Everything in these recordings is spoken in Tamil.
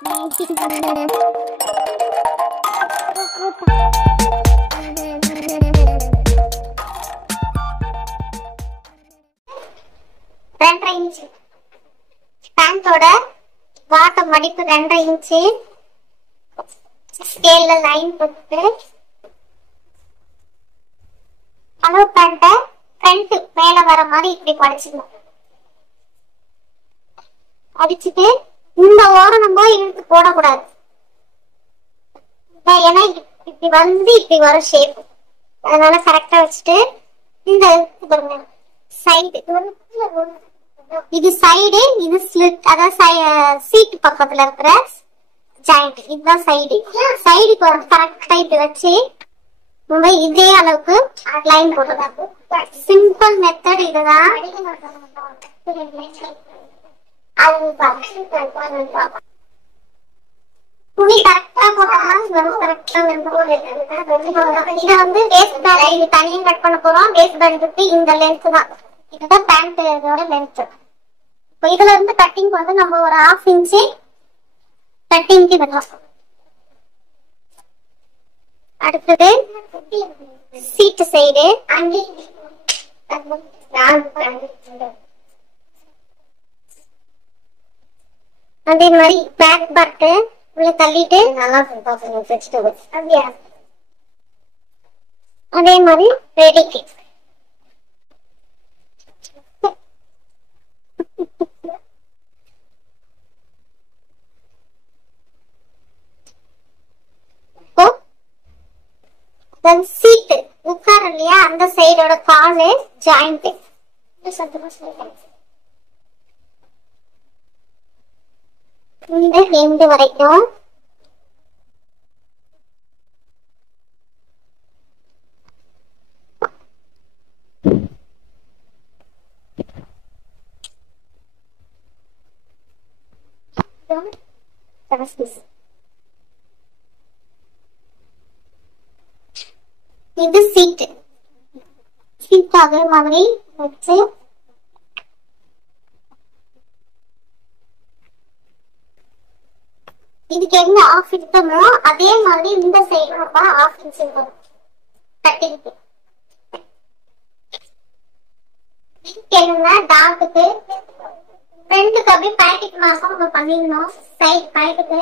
2.5 இன்ச் பேண்டோட பாட்டம் மடிப்பு 2.5 இன்ச் ஸ்கேல்ல லைன் போட்டு அளவு பேண்ட ஃப்ரண்ட் மேல வர மாதிரி இப்படி படிச்சுக்கணும். அடிச்சுட்டு இந்த ஓரம் நம்ம இழுத்து போடக்கூடாது. ஏன்னா இப்படி வந்து இப்படி வரும் ஷேப். அதனால கரெக்டா வச்சுட்டு இந்த சைடு இது சைடு இது ஸ்லிட், அதாவது சீட் பக்கத்துல இருக்கிற ஜாயிண்ட் இதுதான் சைடு. சைடுக்கு வந்து கரெக்டா இப்படி வச்சு நம்ம இதே அளவுக்கு லைன் போட்டுக்கலாம். சிம்பிள் மெத்தட் இதுதான். துணி கரெக்டா இத வந்து வேஸ்ட் பேண்ட் இது தனியா கட் பண்ண போறோம். வேஸ்ட் பேண்ட் இந்த லென்த் தான். இதுதான் பேண்டோட லென்த். இப்போ இதுல இருந்து கட்டிங் வந்து நம்ம ஒரு 1/2 இன்ச் கட்டிங்க்கு விடலாம். அடுத்தது சீட் சைடு அதே மாதிரி பேக் பார்ட் உள்ள தள்ளிட்டு அதே மாதிரி ரெடிக்கு சீட்டு உட்கார இல்லையா அந்த சைடோட காலு ஜாயிண்ட் இந்த எண்டு வரைக்கும் இது சீட்டு. சீட் அதே மாதிரி வச்சு இதுக்கு எங்க 1/2 இன்ச்சோ அதே மாதிரி இந்த சைடு 1/2 இன்ச் இருக்கும் கட்டிங்க்கு. என்ன டாட்டுக்கு ஃப்ரண்ட்க்கு அப்படியே பாக்கெட் மாசம் நம்ம பண்ணிடணும். சைட் பாக்கெட்டுக்கு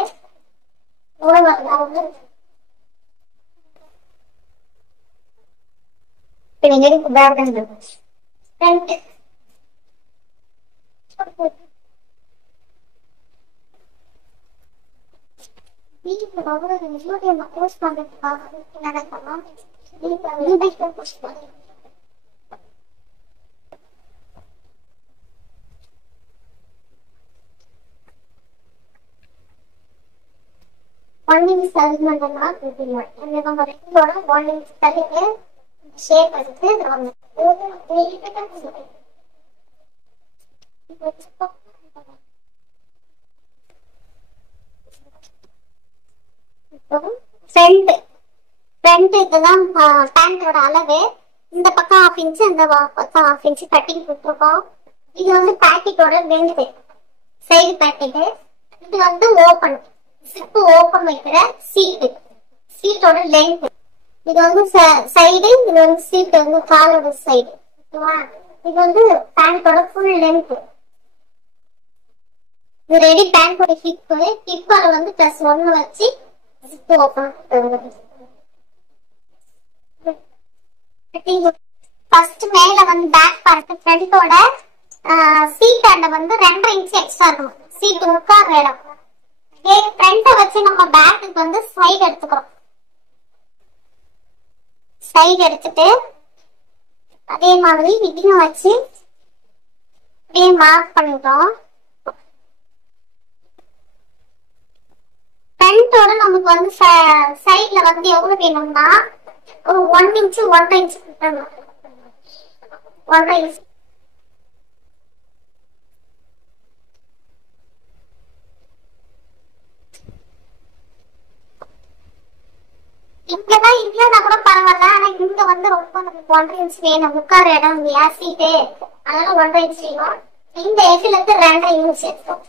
ஷேப் எடுத்து ஃப்ரண்ட் இதுதான் பேண்டோட அளவு. இந்த பக்கம் 1/2 இன்ச் இந்த பக்கம் 1/2 இன்ச் கட்டிங் கொடுத்துருக்கோம். இது வந்து பேக்கெட்டோட லென்த் சைடு பேக்கெட்டு. இது வந்து ஓபன் சிப்பு ஓபன் வைக்கிற சீட்டு சீட்டோட லென்த். இது வந்து சைடு, இது வந்து சீட் வந்து காலோட சைடு. இது வந்து பேண்டோட ஃபுல் லென்த். இது ரெடி பேண்டோட ஹிப்பால வந்து +1 வச்சு சிப்பு ஓபன் ஃபர்ஸ்ட் மேல வந்து பேக் பார்ட் ஃப்ரண்டோட சீட் அண்ட வந்து 2.5 இன்ச் எக்ஸ்ட்ரா இருக்கும். சீட் உட்கார இடம் ஃப்ரண்ட வச்சு நம்ம பேக்குக்கு வந்து சைடு எடுத்துக்கிறோம். சைடு எடுத்துட்டு அதே மாதிரி இதையும் வச்சு அப்படியே மார்க் பண்ணிட்டோம். ஃப்ரண்டோட நமக்கு வந்து சைட்ல வந்து எவ்வளவு வேணும்னா ஒரு 1 இன்ச் 1.5 இன்ச் 1.5 இன்ச் இங்கதான் இல்லன்னா கூட பரவாயில்ல. ஆனா இங்க வந்து ரொம்ப நமக்கு 1.5 இன்ச் வேணும். உட்கார இடம் இல்லையா சீட்டு, அதனால 1.5 இன்ச் வேணும். இந்த எட்ஜ்ல இருந்து 2.5 இன்ச் எடுத்தோம்.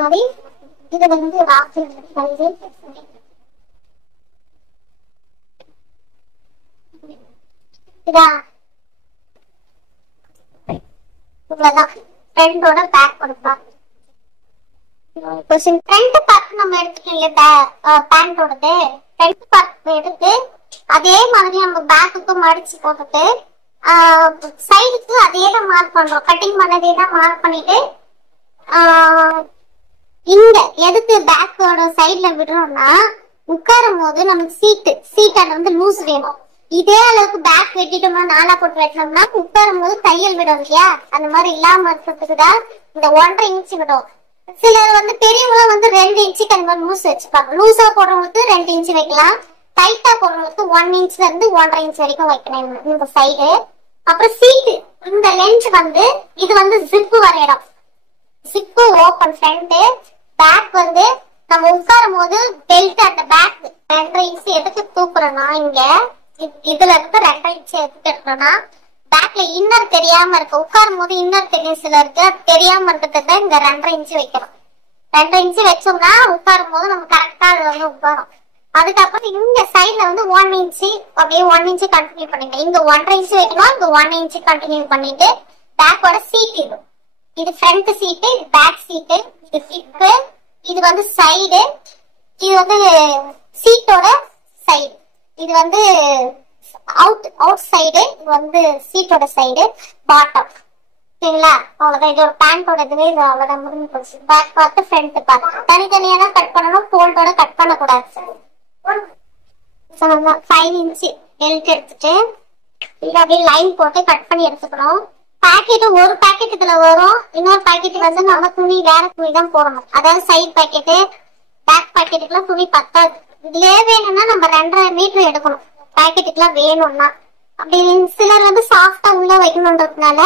மாதிரி இது வந்து ராசி சைடு இதா இவ்வளவுதான் ஃப்ரண்டோட பேக் கொடுப்பா. ஃப்ரண்ட் பார்ட் நம்ம எடுத்துக்கல பேண்டோடது ஃப்ரண்ட் பார்ட் எடுத்து அதே மாதிரி நம்ம பேக்குக்கு மடிச்சு போட்டுட்டு சைடுக்கு அதே தான் மார்க் பண்றோம். கட்டிங் பண்ணதே தான் மார்க் பண்ணிட்டு இங்க எதுக்கு பேக்கோட சைட்ல விடுறோம்னா உட்காரும் போது நமக்கு சீட்டால வந்து லூஸ் வேணும். இதே அளவுக்கு பேக் வெட்டிட்டோம்னா நாலா போட்டு வெட்டினோம்னா உட்காரும் போது தையல் விடும் இல்லையா, அந்த மாதிரி இல்லாம இருக்கிறதுக்கு தான் இந்த 1.5 இன்ச் விடும். சிலர் வந்து பெரியவங்க வந்து 2 இன்ச்சுக்கு அந்த மாதிரி லூஸ் வச்சுப்பாங்க. லூஸா போடுறவங்களுக்கு 2 இன்ச் வைக்கலாம், டைட்டா போடுறவங்களுக்கு 1 இன்ச்ல இருந்து 1.5 இன்ச் வரைக்கும் வைக்கணும் இந்த சைடு. அப்புறம் சீட்டு இந்த லென்த் வந்து இது வந்து ஜிப்பு வர இடம், ஜிப்பு ஓபன் ஃப்ரண்ட். பேக் வந்து நம்ம உட்காரும் போது பெல்ட் அந்த பேக் 2.5 இன்ச் எதுக்கு தூக்குறோம்னா இங்க இதுல இருந்து 2.5 இன்ச் எடுத்துட்டோம்னா பேக்ல இன்னர் தெரியாம இருக்கு. உட்காரும் போது இன்னர் தெரியும் சிலருக்கு, தெரியாம இருக்கிறது இங்க 2.5 இன்ச் வைக்கணும். 2.5 இன்ச் வச்சோம்னா உட்காரும் போது நம்ம கரெக்டா அது வந்து உட்காரும். அதுக்கப்புறம் இங்க சைட்ல வந்து 1 இன்ச் அப்படியே 1 இன்ச் கண்டினியூ பண்ணிட்டு இங்க 1.5 இன்ச் வைக்கணும், இங்க 1 இன்ச் கண்டினியூ பண்ணிட்டு பேக்கோட சீட் இது ஃப்ரண்ட் சீட்டு, இது பேக் சீட்டு, இது ஹிப்பு, இது வந்து சைடு, இது வந்து சீட்டோட சைடு, இது வந்து அவுட் சைடு, இது வந்து சீட்டோட சைடு, பாட்டம். சரிங்களா, அவ்வளவுதான். இதோட பேண்டோட இதுவே இது அவ்வளவுதான் முடிஞ்சு போச்சு. பேக் பார்த்து ஃப்ரண்ட் பார்த்து தனித்தனியா தான் கட் பண்ணணும், போல்டோட கட் பண்ணக்கூடாது. 5 இன்ச் பெல்ட் எடுத்துட்டு இதை அப்படியே லைன் போட்டு கட் பண்ணி எடுத்துக்கணும். பாக்கெட் ஒரு பாக்கெட் இதுல வரும், இன்னொரு பாக்கெட் வந்து நம்ம துணி வேற துணி தான் போடணும். அதாவது சைட் பாக்கெட்டு பேக் பாக்கெட்டுக்குலாம் துணி பத்தாது. இதுலயே வேணும்னா நம்ம 2.5 மீட்டர் எடுக்கணும் பாக்கெட்டுக்குலாம் வேணும்னா. அப்படி சிலர் வந்து சாஃப்டா உள்ள வைக்கணுன்றதுனால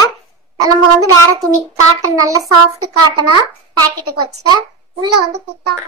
நம்ம வந்து வேற துணி காட்டன் நல்ல சாஃப்ட் காட்டனா பாக்கெட்டுக்கு வச்சுட்டா உள்ள வந்து குத்தாம